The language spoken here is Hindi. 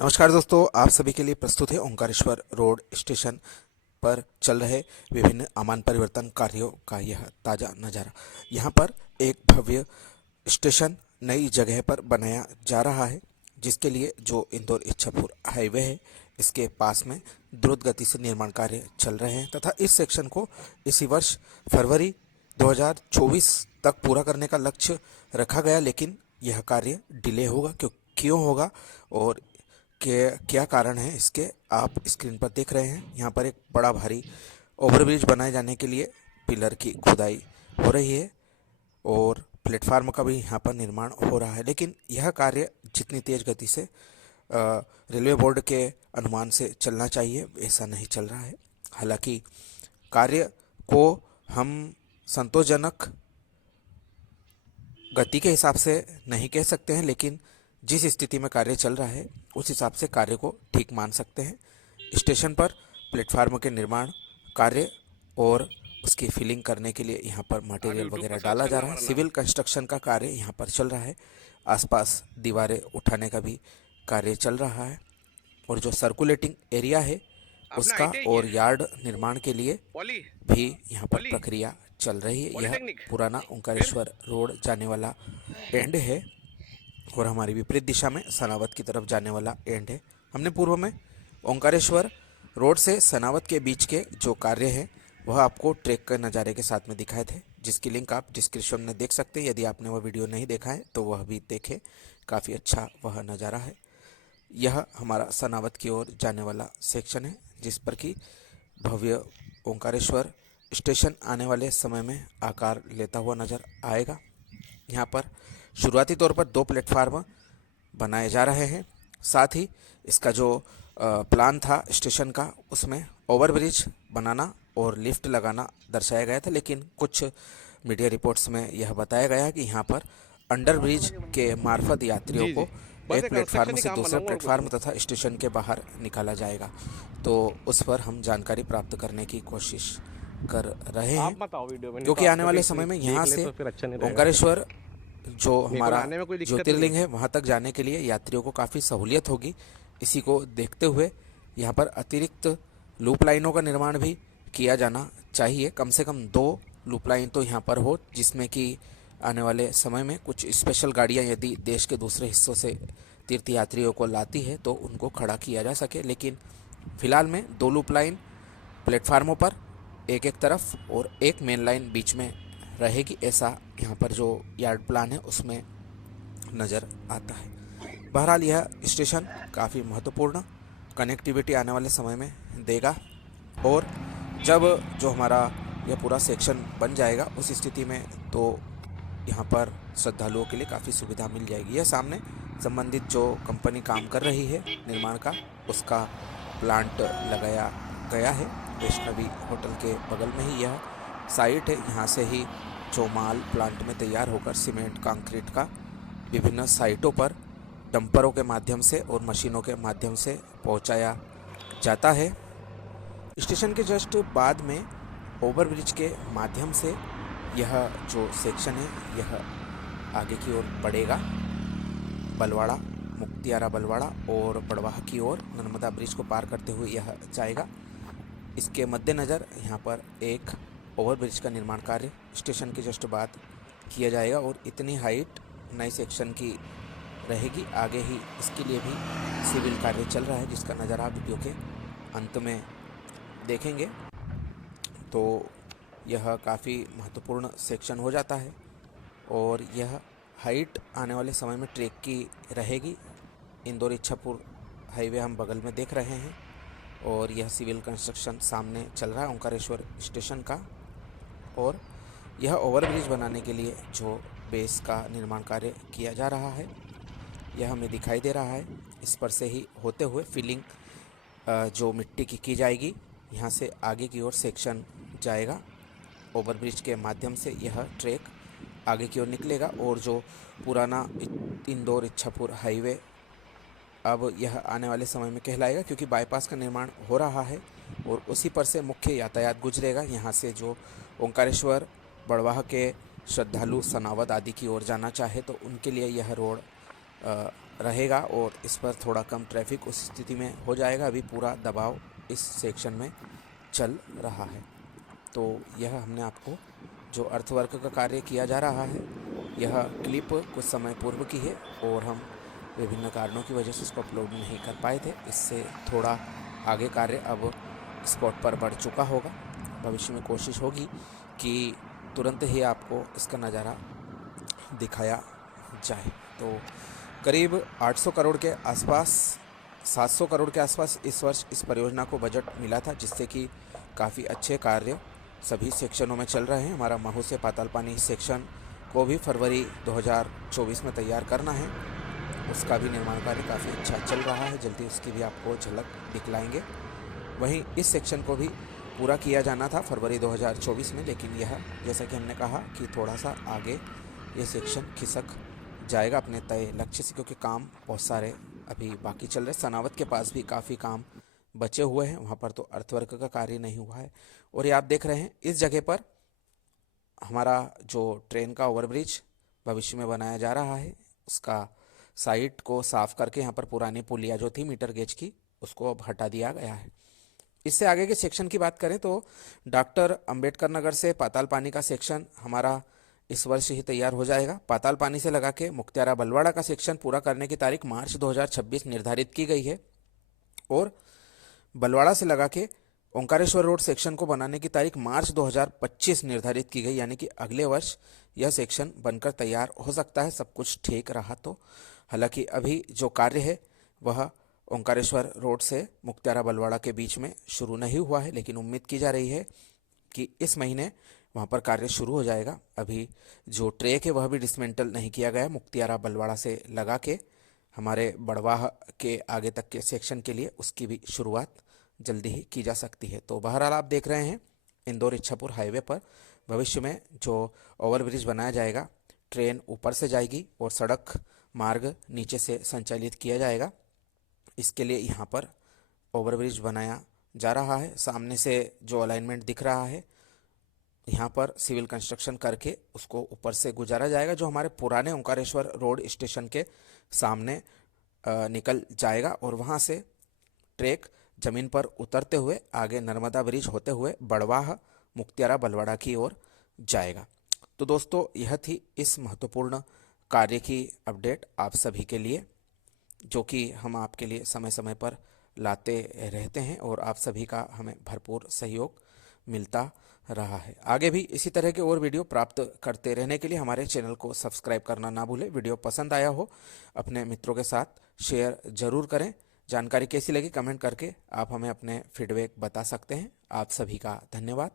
नमस्कार दोस्तों, आप सभी के लिए प्रस्तुत है ओंकारेश्वर रोड स्टेशन पर चल रहे विभिन्न आमान परिवर्तन कार्यों का यह ताज़ा नज़ारा। यहाँ पर एक भव्य स्टेशन नई जगह पर बनाया जा रहा है, जिसके लिए जो इंदौर इच्छापुर हाईवे है इसके पास में द्रुत गति से निर्माण कार्य चल रहे हैं तथा इस सेक्शन को इसी वर्ष फरवरी 2024 तक पूरा करने का लक्ष्य रखा गया, लेकिन यह कार्य डिले होगा। क्यों होगा और क्या कारण है, इसके आप स्क्रीन पर देख रहे हैं। यहाँ पर एक बड़ा भारी ओवरब्रिज बनाए जाने के लिए पिलर की खुदाई हो रही है और प्लेटफार्म का भी यहाँ पर निर्माण हो रहा है, लेकिन यह कार्य जितनी तेज़ गति से रेलवे बोर्ड के अनुमान से चलना चाहिए ऐसा नहीं चल रहा है। हालांकि कार्य को हम संतोषजनक गति के हिसाब से नहीं कह सकते हैं, लेकिन जिस स्थिति में कार्य चल रहा है उस हिसाब से कार्य को ठीक मान सकते हैं। स्टेशन पर प्लेटफार्म के निर्माण कार्य और उसकी फिलिंग करने के लिए यहाँ पर मटेरियल वगैरह डाला जा रहा है। सिविल कंस्ट्रक्शन का कार्य यहाँ पर चल रहा है। आसपास दीवारें उठाने का भी कार्य चल रहा है और जो सर्कुलेटिंग एरिया है उसका और यार्ड निर्माण के लिए भी यहाँ पर प्रक्रिया चल रही है। यह पुराना ओंकारेश्वर रोड जाने वाला एंड है और हमारी विपरीत दिशा में सनावद की तरफ जाने वाला एंड है। हमने पूर्व में ओंकारेश्वर रोड से सनावद के बीच के जो कार्य है वह आपको ट्रैक के नज़ारे के साथ में दिखाए थे, जिसकी लिंक आप डिस्क्रिप्शन में देख सकते हैं। यदि आपने वह वीडियो नहीं देखा है तो वह भी देखें, काफ़ी अच्छा वह नज़ारा है। यह हमारा सनावद की ओर जाने वाला सेक्शन है, जिस पर कि भव्य ओंकारेश्वर स्टेशन आने वाले समय में आकार लेता हुआ नज़र आएगा। यहाँ पर शुरुआती तौर पर 2 प्लेटफार्म बनाए जा रहे हैं। साथ ही इसका जो प्लान था स्टेशन का उसमें ओवरब्रिज बनाना और लिफ्ट लगाना दर्शाया गया था, लेकिन कुछ मीडिया रिपोर्ट्स में यह बताया गया कि यहाँ पर अंडरब्रिज के मार्फत यात्रियों को एक प्लेटफार्म से दूसरे प्लेटफार्म तथा स्टेशन के बाहर निकाला जाएगा। तो उस पर हम जानकारी प्राप्त करने की कोशिश कर रहे हैं, क्योंकि आने वाले समय में यहाँ से ओंकारेश्वर जो हमारा ज्योतिर्लिंग है वहाँ तक जाने के लिए यात्रियों को काफ़ी सहूलियत होगी। इसी को देखते हुए यहाँ पर अतिरिक्त लूप लाइनों का निर्माण भी किया जाना चाहिए। कम से कम 2 लूप लाइन तो यहाँ पर हो, जिसमें कि आने वाले समय में कुछ स्पेशल गाड़ियाँ यदि देश के दूसरे हिस्सों से तीर्थ यात्रियों को लाती है तो उनको खड़ा किया जा सके। लेकिन फ़िलहाल में 2 लूप लाइन प्लेटफार्मों पर एक तरफ और एक मेन लाइन बीच में रहेगी, ऐसा यहाँ पर जो यार्ड प्लान है उसमें नज़र आता है। बहरहाल यह स्टेशन काफ़ी महत्वपूर्ण कनेक्टिविटी आने वाले समय में देगा और जब जो हमारा यह पूरा सेक्शन बन जाएगा उस स्थिति में तो यहाँ पर श्रद्धालुओं के लिए काफ़ी सुविधा मिल जाएगी। यह सामने संबंधित जो कंपनी काम कर रही है निर्माण का, उसका प्लांट लगाया गया है। वैष्णवी होटल के बगल में ही यह साइट है। यहाँ से ही जो माल प्लांट में तैयार होकर सीमेंट कंक्रीट का विभिन्न साइटों पर डंपरों के माध्यम से और मशीनों के माध्यम से पहुँचाया जाता है। स्टेशन के जस्ट बाद में ओवरब्रिज के माध्यम से यह जो सेक्शन है यह आगे की ओर बढ़ेगा। बलवाड़ा, मुक्तियारा बलवाड़ा और बड़वाह की ओर नर्मदा ब्रिज को पार करते हुए यह जाएगा। इसके मद्देनज़र यहाँ पर एक ओवरब्रिज का निर्माण कार्य स्टेशन के जस्ट बाद किया जाएगा और इतनी हाइट नए सेक्शन की रहेगी। आगे ही इसके लिए भी सिविल कार्य चल रहा है, जिसका नज़ारा आप वीडियो के अंत में देखेंगे। तो यह काफ़ी महत्वपूर्ण सेक्शन हो जाता है और यह हाइट आने वाले समय में ट्रैक की रहेगी। इंदौर इच्छापुर हाईवे हम बगल में देख रहे हैं और यह सिविल कंस्ट्रक्शन सामने चल रहा है ओंकारेश्वर स्टेशन का। और यह ओवरब्रिज बनाने के लिए जो बेस का निर्माण कार्य किया जा रहा है यह हमें दिखाई दे रहा है। इस पर से ही होते हुए फिलिंग जो मिट्टी की जाएगी, यहाँ से आगे की ओर सेक्शन जाएगा। ओवरब्रिज के माध्यम से यह ट्रैक आगे की ओर निकलेगा और जो पुराना इंदौर इच्छापुर हाईवे अब यह आने वाले समय में कहलाएगा, क्योंकि बाईपास का निर्माण हो रहा है और उसी पर से मुख्य यातायात गुजरेगा। यहाँ से जो ओंकारेश्वर बड़वाह के श्रद्धालु सनावद आदि की ओर जाना चाहे तो उनके लिए यह रोड रहेगा और इस पर थोड़ा कम ट्रैफिक उस स्थिति में हो जाएगा। अभी पूरा दबाव इस सेक्शन में चल रहा है। तो यह हमने आपको जो अर्थवर्क का कार्य किया जा रहा है, यह क्लिप कुछ समय पूर्व की है और हम विभिन्न कारणों की वजह से इसको अपलोड नहीं कर पाए थे। इससे थोड़ा आगे कार्य अब स्पॉट पर बढ़ चुका होगा। भविष्य में कोशिश होगी कि तुरंत ही आपको इसका नज़ारा दिखाया जाए। तो करीब 800 करोड़ के आसपास, 700 करोड़ के आसपास इस वर्ष इस परियोजना को बजट मिला था, जिससे कि काफ़ी अच्छे कार्य सभी सेक्शनों में चल रहे हैं। हमारा महू से पाताल पानी सेक्शन को भी फरवरी 2024 में तैयार करना है। उसका भी निर्माण कार्य काफ़ी अच्छा चल रहा है, जल्दी उसकी भी आपको झलक दिखलाएंगे। वहीं इस सेक्शन को भी पूरा किया जाना था फरवरी 2024 में, लेकिन यह जैसा कि हमने कहा कि थोड़ा सा आगे ये सेक्शन खिसक जाएगा अपने तय लक्ष्य से, क्योंकि काम बहुत सारे अभी बाकी चल रहे। सनावत के पास भी काफ़ी काम बचे हुए हैं, वहाँ पर तो अर्थवर्क का कार्य नहीं हुआ है। और ये आप देख रहे हैं इस जगह पर हमारा जो ट्रेन का ओवरब्रिज भविष्य में बनाया जा रहा है, उसका साइट को साफ करके यहाँ पर पुरानी पुलिया जो थी मीटर गेज की, उसको अब हटा दिया गया है। इससे आगे के सेक्शन की बात करें तो डॉक्टर अंबेडकर नगर से पाताल पानी का सेक्शन हमारा इस वर्ष ही तैयार हो जाएगा। पाताल पानी से लगा के मुक्तियारा बलवाड़ा का सेक्शन पूरा करने की तारीख मार्च 2026 निर्धारित की गई है और बलवाड़ा से लगा के ओंकारेश्वर रोड सेक्शन को बनाने की तारीख मार्च 2025 निर्धारित की गई, यानी कि अगले वर्ष यह सेक्शन बनकर तैयार हो सकता है, सब कुछ ठीक रहा तो। हालांकि अभी जो कार्य है वह ओंकारेश्वर रोड से मुक्तियारा बलवाड़ा के बीच में शुरू नहीं हुआ है, लेकिन उम्मीद की जा रही है कि इस महीने वहाँ पर कार्य शुरू हो जाएगा। अभी जो ट्रैक है वह भी डिसमेंटल नहीं किया गया है। मुक्तियारा बलवाड़ा से लगा के हमारे बड़वाह के आगे तक के सेक्शन के लिए उसकी भी शुरुआत जल्दी ही की जा सकती है। तो बहरहाल आप देख रहे हैं इंदौर इच्छापुर हाईवे पर भविष्य में जो ओवरब्रिज बनाया जाएगा, ट्रेन ऊपर से जाएगी और सड़क मार्ग नीचे से संचालित किया जाएगा। इसके लिए यहाँ पर ओवरब्रिज बनाया जा रहा है। सामने से जो अलाइनमेंट दिख रहा है, यहाँ पर सिविल कंस्ट्रक्शन करके उसको ऊपर से गुजारा जाएगा, जो हमारे पुराने ओंकारेश्वर रोड स्टेशन के सामने निकल जाएगा और वहाँ से ट्रैक जमीन पर उतरते हुए आगे नर्मदा ब्रिज होते हुए बड़वाह मुक्तियारा बलवाड़ा की ओर जाएगा। तो दोस्तों, यह थी इस महत्वपूर्ण कार्य की अपडेट आप सभी के लिए, जो कि हम आपके लिए समय समय पर लाते रहते हैं और आप सभी का हमें भरपूर सहयोग मिलता रहा है। आगे भी इसी तरह के और वीडियो प्राप्त करते रहने के लिए हमारे चैनल को सब्सक्राइब करना ना भूलें। वीडियो पसंद आया हो अपने मित्रों के साथ शेयर जरूर करें। जानकारी कैसी लगी कमेंट करके आप हमें अपने फीडबैक बता सकते हैं। आप सभी का धन्यवाद।